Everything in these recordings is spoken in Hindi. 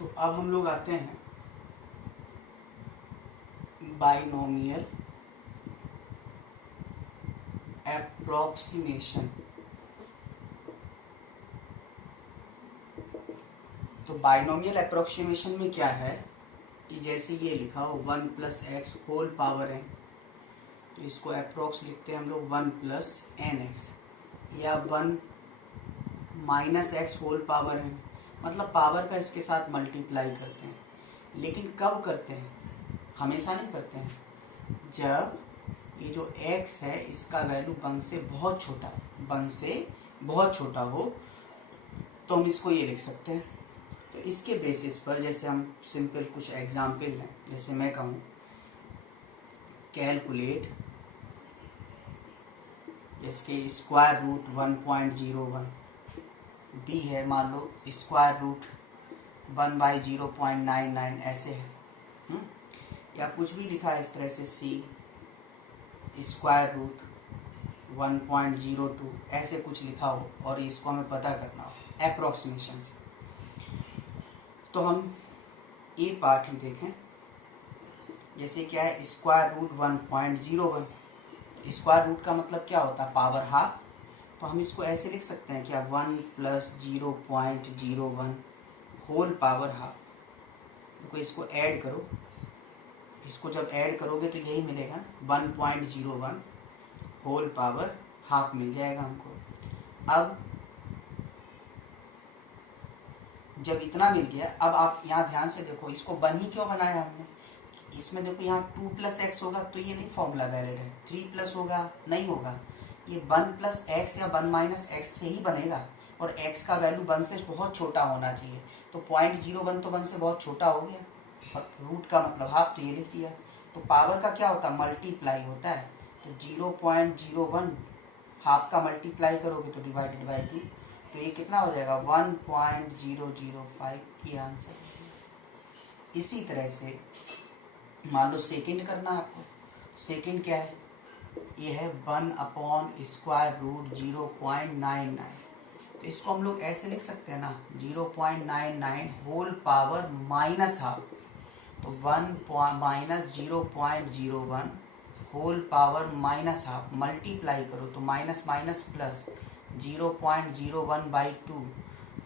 तो अब हम लोग आते हैं बाइनोमियल एप्रोक्सीमेशन। तो बाइनोमियल एप्रोक्सीमेशन में क्या है कि जैसे ये लिखा हो 1 + x होल पावर n, तो इसको अप्रोक्स लिखते हैं हम लोग 1 + nx, या 1 - x होल पावर n, मतलब पावर का इसके साथ मल्टीप्लाई करते हैं। लेकिन कब करते हैं? हमेशा नहीं करते हैं। जब ये जो x है इसका वैल्यू 1 से बहुत छोटा हो तो हम इसको ये लिख सकते हैं। तो इसके बेसिस पर जैसे हम सिंपल कुछ एग्जाम्पल लें, जैसे मैं कहूँ कैलकुलेट इसके स्क्वायर रूट 1.01, b है मान लो स्क्वायर रूट 1/0.99 ऐसे है, या कुछ भी लिखा है इस तरह से c स्क्वायर रूट 1.02 ऐसे कुछ लिखा हो और इसको हमें पता करना हो अप्रोक्सीमेशन से। तो हम ये पार्ट ही देखें, जैसे क्या है स्क्वायर रूट 1.01, स्क्वायर रूट का मतलब क्या होता है? Power half. तो हम इसको ऐसे लिख सकते हैं क्या 1 + 0.01 होल पावर हाफ। देखो इसको ऐड करो, इसको जब ऐड करोगे तो यही मिलेगा 1.01 होल पावर हाफ मिल जाएगा हमको। अब जब इतना मिल गया, अब आप यहाँ ध्यान से देखो, इसको 1 ही क्यों बनाया हमने? इसमें देखो यहाँ 2 + x होगा तो ये नहीं फॉर्मूला वैलिड है, 3+ होगा नहीं होगा, ये 1 + x या 1 - x से ही बनेगा, और x का वैल्यू 1 से बहुत छोटा होना चाहिए। तो 0.01 तो 1 से बहुत छोटा हो गया, और रूट का मतलब हाफ, तो ये लिख दिया। तो पावर का क्या होता है? मल्टीप्लाई होता है। तो 0.01 हाफ का मल्टीप्लाई करोगे तो डिवाइडेड बाई 2, तो ये कितना हो जाएगा 1.005, ये आंसर है। इसी तरह से मान लो सेकंड करना है आपको। सेकंड क्या है? ये है 1/√0.99, तो इसको हम लोग ऐसे लिख सकते हैं ना 0.99 होल पावर माइनस हाफ। तो 1 - 0.01 whole power minus half, multiply करो तो माइनस माइनस प्लस 0.01/2,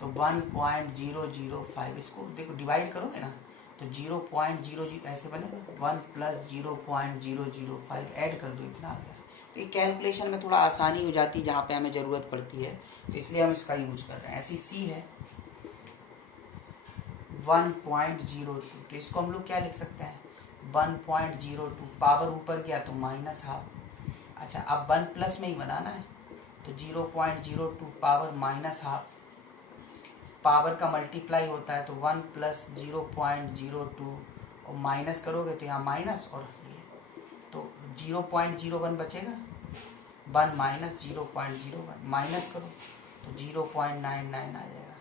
तो 1.005। इसको देखो डिवाइड करोगे ना तो 0.00 ऐसे बनेगा, 1 + 0.005 ऐड कर दो, इतना आ गया। तो ये कैलकुलेशन में थोड़ा आसानी हो जाती है जहाँ पे हमें ज़रूरत पड़ती है, तो इसलिए हम इसका यूज कर रहे हैं। ऐसी सी है 1.02, तो इसको हम लोग क्या लिख सकते हैं 1.02, पावर ऊपर गया तो माइनस हाफ। अच्छा, अब 1 प्लस में ही बनाना है, तो 0.02 पावर माइनस हाफ, पावर का मल्टीप्लाई होता है तो 1 + 0.02, और माइनस करोगे तो यहाँ माइनस, और ये तो 0.01 बचेगा, 1 - 0.01 माइनस करो तो 0.99 आ जाएगा।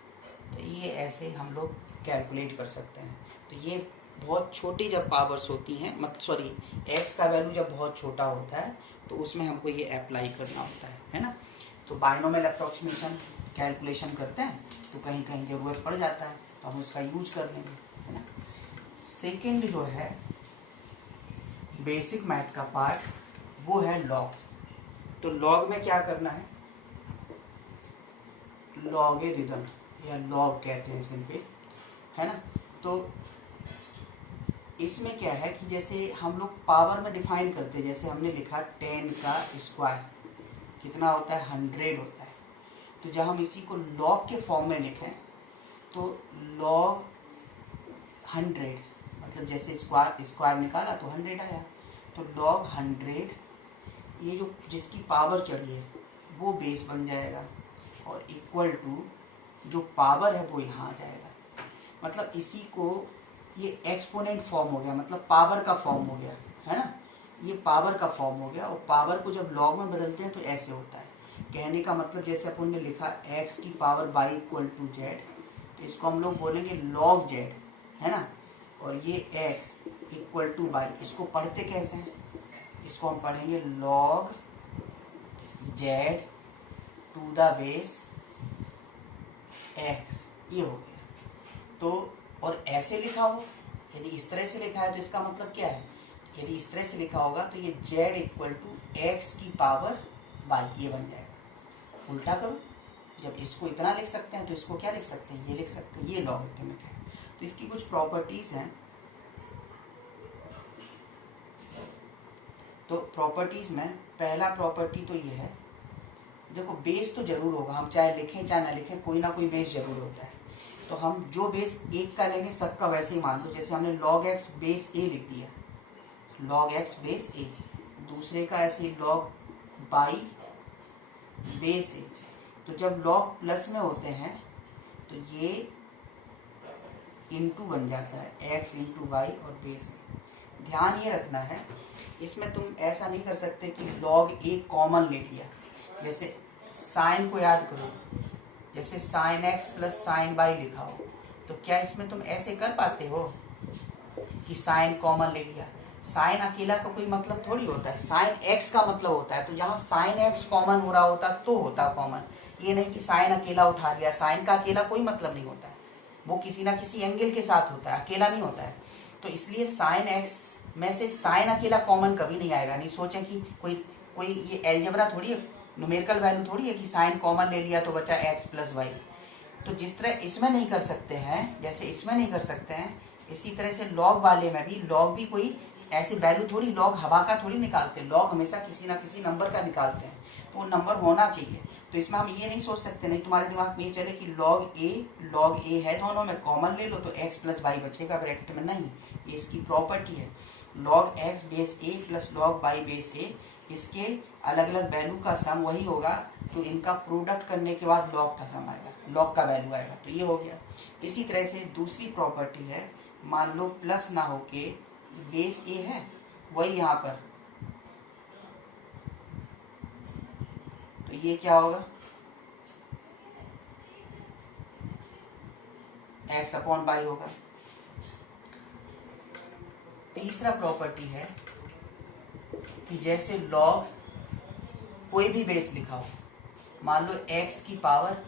तो ये ऐसे हम लोग कैलकुलेट कर सकते हैं। तो ये बहुत छोटी जब पावर्स होती हैं, मतलब सॉरी एक्स का वैल्यू जब बहुत छोटा होता है तो उसमें हमको ये अप्लाई करना होता है ना। तो बाइनोमियल अप्रोक्सीमेशन कैलकुलेशन करते हैं तो कहीं कहीं ज़रूरत पड़ जाता है, तो हम उसका यूज कर लेंगे, है ना। सेकेंड जो है बेसिक मैथ का पार्ट, वो है लॉग। तो लॉग में क्या करना है, लॉगरिथम या लॉग कहते हैं सिंपल, है ना। तो इसमें क्या है कि जैसे हम लोग पावर में डिफाइन करते हैं, जैसे हमने लिखा 10 का स्क्वायर कितना होता है 100 होता है। तो जब हम इसी को लॉग के फॉर्म में लिखें तो लॉग 100, मतलब जैसे स्क्वायर निकाला तो 100 आया, तो लॉग 100, ये जो जिसकी पावर चढ़ी है वो बेस बन जाएगा, और इक्वल टू जो पावर है वो यहाँ आ जाएगा। मतलब इसी को ये एक्सपोनेंट फॉर्म हो गया, मतलब पावर का फॉर्म हो गया, है ना। ये पावर का फॉर्म हो गया, और पावर को जब लॉग में बदलते हैं तो ऐसे होता है। कहने का मतलब जैसे अपन ने लिखा x की पावर y = z, तो इसको हम लोग बोलेंगे log z, है ना। और ये x = y, इसको पढ़ते कैसे हैं, इसको हम पढ़ेंगे log z ⁴ x, ये हो गया। तो और ऐसे लिखा हो, यदि इस तरह से लिखा है तो इसका मतलब क्या है, यदि इस तरह से लिखा होगा तो ये z इक्वल टू एक्स की पावर बाई ये बन जाएगा। उल्टा करो, जब इसको इतना लिख सकते हैं तो इसको क्या लिख सकते हैं, ये लिख सकते हैं, ये लॉगरिथमिक है। तो इसकी कुछ प्रॉपर्टीज हैं। तो प्रॉपर्टीज में पहला प्रॉपर्टी तो ये है, देखो बेस तो जरूर होगा, हम चाहे लिखें चाहे ना लिखें कोई ना कोई बेस जरूर होता है। तो हम जो बेस एक का लेंगे सबका वैसे ही मान लो, जैसे हमने log x बेस a लिख दिया, log x बेस a, दूसरे का ऐसे log y बेस a। तो जब log प्लस में होते हैं तो ये इंटू बन जाता है x इंटू वाई और बेस a। ध्यान ये रखना है, इसमें तुम ऐसा नहीं कर सकते कि log a कॉमन ले लिया। जैसे साइन को याद करो, जैसे sine x plus sine y लिखा हो, तो क्या इसमें तुम ऐसे कर पाते हो कि साइन कॉमन ले लिया। साइन अकेला का कोई मतलब थोड़ी होता है, साइन x का मतलब होता है। तो जहाँ साइन x कॉमन हो रहा होता तो होता कॉमन, ये नहीं कि साइन अकेला उठा लिया। साइन का अकेला कोई मतलब नहीं होता है, वो किसी ना किसी एंगल के साथ होता है, अकेला नहीं होता है। तो इसलिए साइन x में से साइन अकेला कॉमन कभी नहीं आएगा। नहीं सोचें कि कोई ये एलजेब्रा थोड़ी है, न्यूमेरिकल वैल्यू थोड़ी है कि साइन कॉमन ले लिया तो बचा x प्लस वाई। तो जिस तरह इसमें नहीं कर सकते हैं, जैसे इसमें नहीं कर सकते हैं, इसी तरह से लॉग वाले में भी, लॉग भी कोई ऐसी वैल्यू थोड़ी, लॉग हवा का थोड़ी निकालते हैं, लॉग हमेशा किसी ना किसी नंबर का निकालते हैं, तो वो नंबर होना चाहिए। तो इसमें हम ये नहीं सोच सकते, नहीं तुम्हारे दिमाग में ये चले कि लॉग ए है दोनों में, कॉमन ले लो तो x प्लस वाई बचेगा ब्रैकेट में, नहीं, ये इसकी प्रॉपर्टी है। log x base a plus log y base a, इसके अलग अलग वैल्यू का सम वही होगा तो इनका प्रोडक्ट करने के बाद log का सम आएगा, log का वैल्यू आएगा। तो ये हो गया। इसी तरह से दूसरी प्रॉपर्टी है, मान लो प्लस ना होके बेस a है, वही यहाँ पर, तो ये क्या होगा, x अपॉन बाई होगा। तीसरा प्रॉपर्टी है कि जैसे log कोई भी बेस लिखा हो, मान लो x की पावर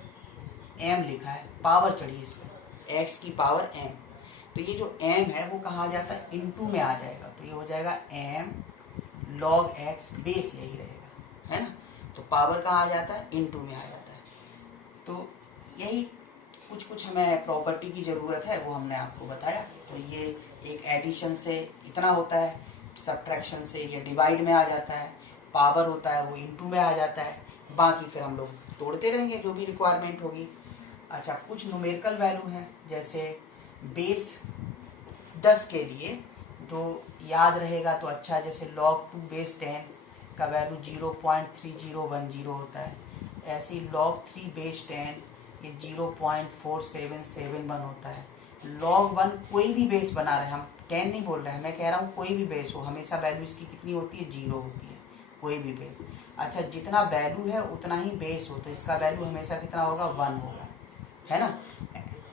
m लिखा है, पावर चढ़ी इस पर x की पावर m, तो ये जो m है वो कहाँ आ जाता है, इनटू में आ जाएगा। तो ये हो जाएगा m log x बेस यही रहेगा, है ना। तो पावर कहाँ आ जाता है, इनटू में आ जाता है। तो यही कुछ हमें प्रॉपर्टी की ज़रूरत है, वो हमने आपको बताया। तो ये एक एडिशन से इतना होता है, सब्ट्रैक्शन से ये डिवाइड में आ जाता है, पावर होता है वो इनटू में आ जाता है, बाकी फिर हम लोग तोड़ते रहेंगे जो भी रिक्वायरमेंट होगी। अच्छा, कुछ न्यूमेरिकल वैल्यू हैं, जैसे बेस 10 के लिए तो याद रहेगा तो अच्छा, जैसे log 2 बेस 10 का वैल्यू 0.3010 होता है, ऐसे ही log 3 बेस 10 ये 0.4771 होता है। log 1 कोई भी बेस बना रहे, हम 10 नहीं बोल रहे हैं, मैं कह रहा हूँ कोई भी बेस हो, हमेशा वैल्यू इसकी कितनी होती है, 0 होती है, कोई भी बेस। अच्छा, जितना वैल्यू है उतना ही बेस हो, तो इसका वैल्यू हमेशा कितना होगा, 1 होगा, है ना।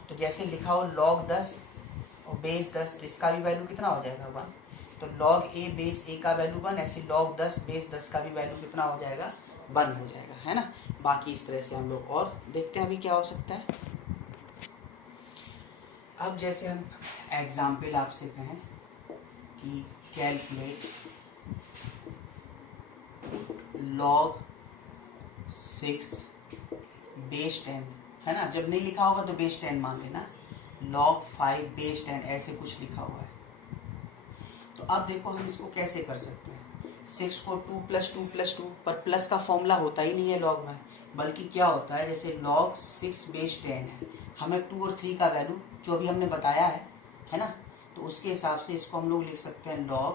तो जैसे लिखा हो log 10 और बेस 10, तो इसका भी वैल्यू कितना हो जाएगा, 1। तो log a बेस a का वैल्यू 1, ऐसे log 10 बेस 10 का भी वैल्यू कितना हो जाएगा, 1 हो जाएगा, है ना। बाकी इस तरह से हम लोग और देखते हैं अभी क्या हो सकता है। अब जैसे हम एग्जाम्पल आपसे कहें कि कैलकुलेट log 6 बेस 10, है ना। जब नहीं लिखा होगा तो बेस 10 मान लेना, log 5 बेस 10 ऐसे कुछ लिखा हुआ है। तो अब देखो हम इसको कैसे कर सकते हैं। 6 को 2 + 2 + 2, पर प्लस का फॉर्मूला होता ही नहीं है log में, बल्कि क्या होता है, जैसे log 6 बेस 10 है, हमें 2 और 3 का वैल्यू जो भी हमने बताया है ना, तो उसके हिसाब से इसको हम लोग लिख सकते हैं log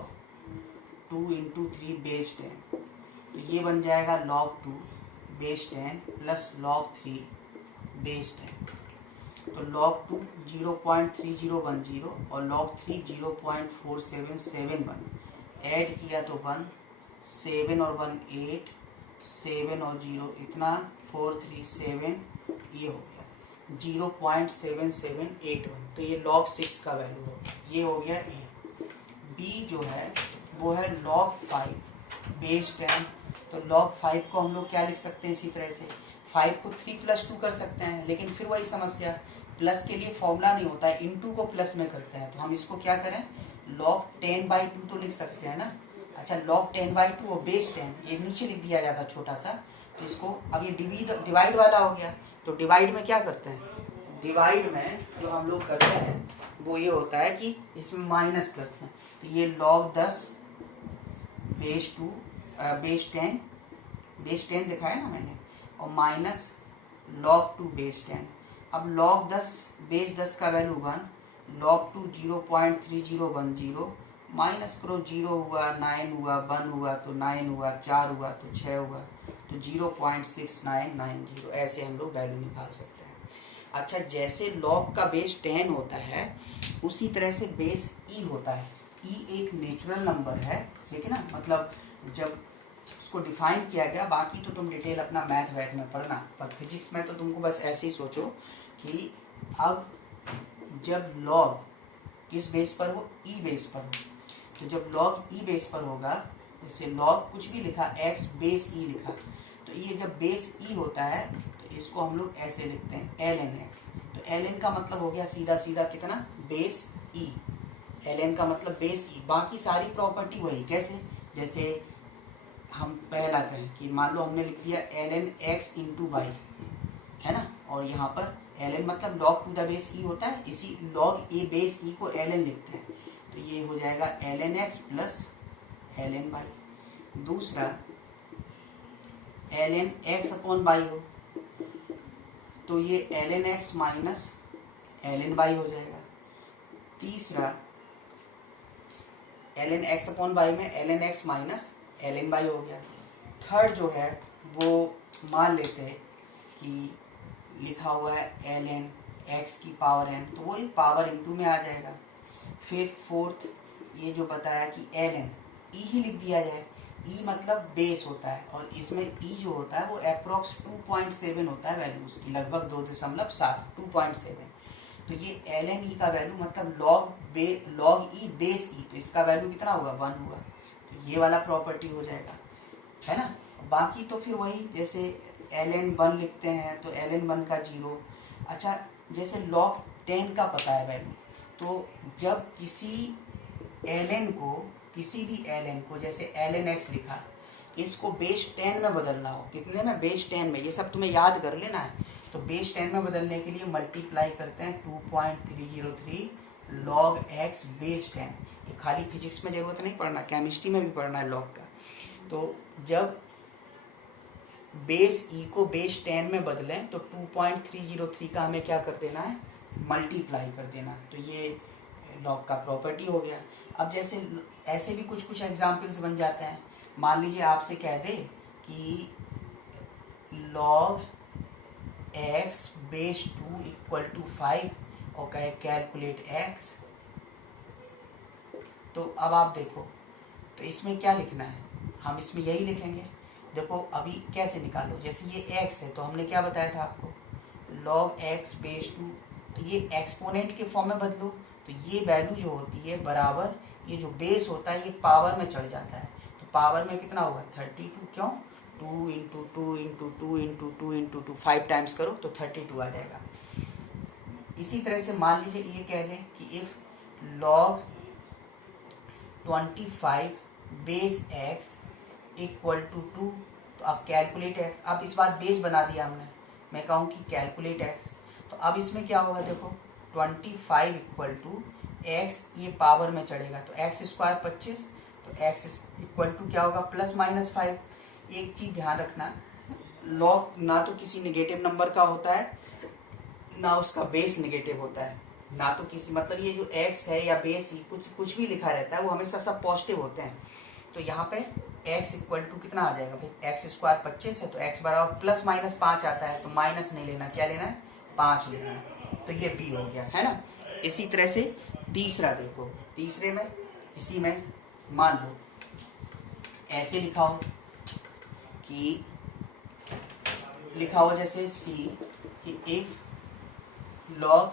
2 × 3 बेस 10। तो ये बन जाएगा log 2 base 10 plus log 3 base 10। तो log 2 0.3010 और log 3 0.4771, ऐड किया तो 1, 7 और 1 8, 7 और 0 इतना 437, ये हो गया 0.7781। तो ये log 6 का वैल्यू हो गया, ये हो गया ए। बी जो है वो है log 5 बेस 10। तो log 5 को हम लोग क्या लिख सकते हैं, इसी तरह से 5 को 3 + 2 कर सकते हैं, लेकिन फिर वही समस्या प्लस के लिए फॉर्मूला नहीं होता है, इनटू को प्लस में करते हैं, तो हम इसको क्या करें, log 10/2 तो लिख सकते हैं ना। अच्छा, log 10/2 और बेस 10 ये नीचे लिख दिया जाता छोटा सा, तो इसको अब ये डिवाइड वाला हो गया, तो डिवाइड में क्या करते हैं, डिवाइड में जो हम लोग करते हैं वो ये होता है कि इसमें माइनस करते हैं, तो ये log 10 बेस 10 दिखाया ना मैंने, और माइनस log 2 बेस 10। अब log 10 बेस 10 का वैल्यू 1, log 2 0.3010, माइनस करो, 0 हुआ, 9 हुआ, 1 हुआ तो 9 हुआ, 4 हुआ तो 6 हुआ, तो 0.6990 ऐसे हम लोग वैल्यू निकाल सकते हैं। अच्छा, जैसे log का बेस 10 होता है उसी तरह से बेस e होता है। e एक नेचुरल नंबर है, ठीक है ना, मतलब जब उसको डिफाइन किया गया, बाकी तो तुम डिटेल अपना मैथ वैथ में पढ़ना, पर फिजिक्स में तो तुमको बस ऐसे ही सोचो कि अब जब log किस बेस पर हो, e बेस पर हो, तो जब log e बेस पर होगा, जैसे log कुछ भी लिखा, x बेस e लिखा, तो ये जब बेस e होता है तो इसको हम लोग ऐसे लिखते हैं ln x। तो ln का मतलब हो गया सीधा सीधा कितना, बेस e, ln का मतलब बेस e। बाकी सारी प्रॉपर्टी वही, कैसे, जैसे हम पहला कहें कि मान लो हमने लिख दिया ln x इंटू वाई, है ना, और यहाँ पर ln मतलब log to the base e होता है, इसी log a बेस e को ln लिखते हैं, तो ये हो जाएगा ln x plus ln y। दूसरा ln x अपॉन y हो, तो ये ln x minus ln y हो जाएगा। तीसरा ln x अपॉन y में ln x minus ln y हो गया। थर्ड जो है वो मान लेते हैं कि लिखा हुआ है ln x की पावर n, तो वो एक पावर इनटू में आ जाएगा। फिर फोर्थ ये जो बताया कि ln e ही लिख दिया जाए, e मतलब बेस होता है, और इसमें e जो होता है वो अप्रोक्स 2.7 होता है वैल्यू उसकी, लगभग 2.7 2.7। तो ये ln e का वैल्यू मतलब log e बेस e, तो इसका वैल्यू कितना होगा, 1 हुआ, तो ये वाला प्रॉपर्टी हो जाएगा, है ना। बाकी तो फिर वही, जैसे ln 1 लिखते हैं तो ln 1 का 0। अच्छा, जैसे log 10 का पता है वैल्यू, तो जब किसी भी ln को जैसे ln x लिखा, इसको बेस 10 में बदलना हो, कितने में, बेस 10 में, ये सब तुम्हें याद कर लेना है। तो बेस 10 में बदलने के लिए मल्टीप्लाई करते हैं 2.303 log x बेस 10। ये खाली फिजिक्स में जरूरत नहीं पढ़ना, केमिस्ट्री में भी पढ़ना है log का। तो जब बेस e को बेस 10 में बदलें तो 2.303 का हमें क्या कर देना है, मल्टीप्लाई कर देना, तो ये log का प्रॉपर्टी हो गया। अब जैसे ऐसे भी कुछ कुछ एग्जाम्पल्स बन जाते हैं, मान लीजिए आपसे कह दे कि log x base 2 equal to 5 और कहे कैलकुलेट x, तो अब आप देखो, तो इसमें क्या लिखना है, हम इसमें यही लिखेंगे। देखो अभी कैसे निकालो, जैसे ये x है तो हमने क्या बताया था आपको, log x बेस 2, तो ये एक्सपोनेंट के फॉर्म में बदलो, तो ये वैल्यू जो होती है बराबर, ये जो बेस होता है ये पावर में चढ़ जाता है, तो पावर में कितना होगा 32, क्यों, 2 into 2 into 2 into 2 into 2, 5 times करो तो 32 आ जाएगा। इसी तरह से मान लीजिए ये कह दें कि if log 25 base x equal to 2, तो अब कैलकुलेट x, अब इस बार बेस बना दिया हमने, मैं कहूँ कि कैलकुलेट x, तो अब इसमें क्या होगा, देखो 25 इक्वल टू x, ये पावर में चढ़ेगा तो x स्क्वायर 25, तो x इक्वल टू क्या होगा, प्लस माइनस 5। एक चीज ध्यान रखना, log ना तो किसी नेगेटिव नंबर का होता है ना उसका बेस नेगेटिव होता है, ना तो किसी, मतलब ये जो x है या बेस ही कुछ भी लिखा रहता है वो हमेशा सब पॉजिटिव होते हैं। तो यहाँ पे x इक्वल टू कितना आ जाएगा भाई, x स्क्वायर 25 है तो x बराबर प्लस माइनस 5 आता है, तो माइनस नहीं लेना, क्या लेना है, 5 लेना है, तो ये b हो गया, है ना। इसी तरह से तीसरा देखो, तीसरे में इसी में मान लो ऐसे लिखा हो कि लिखा हो जैसे c कि इफ log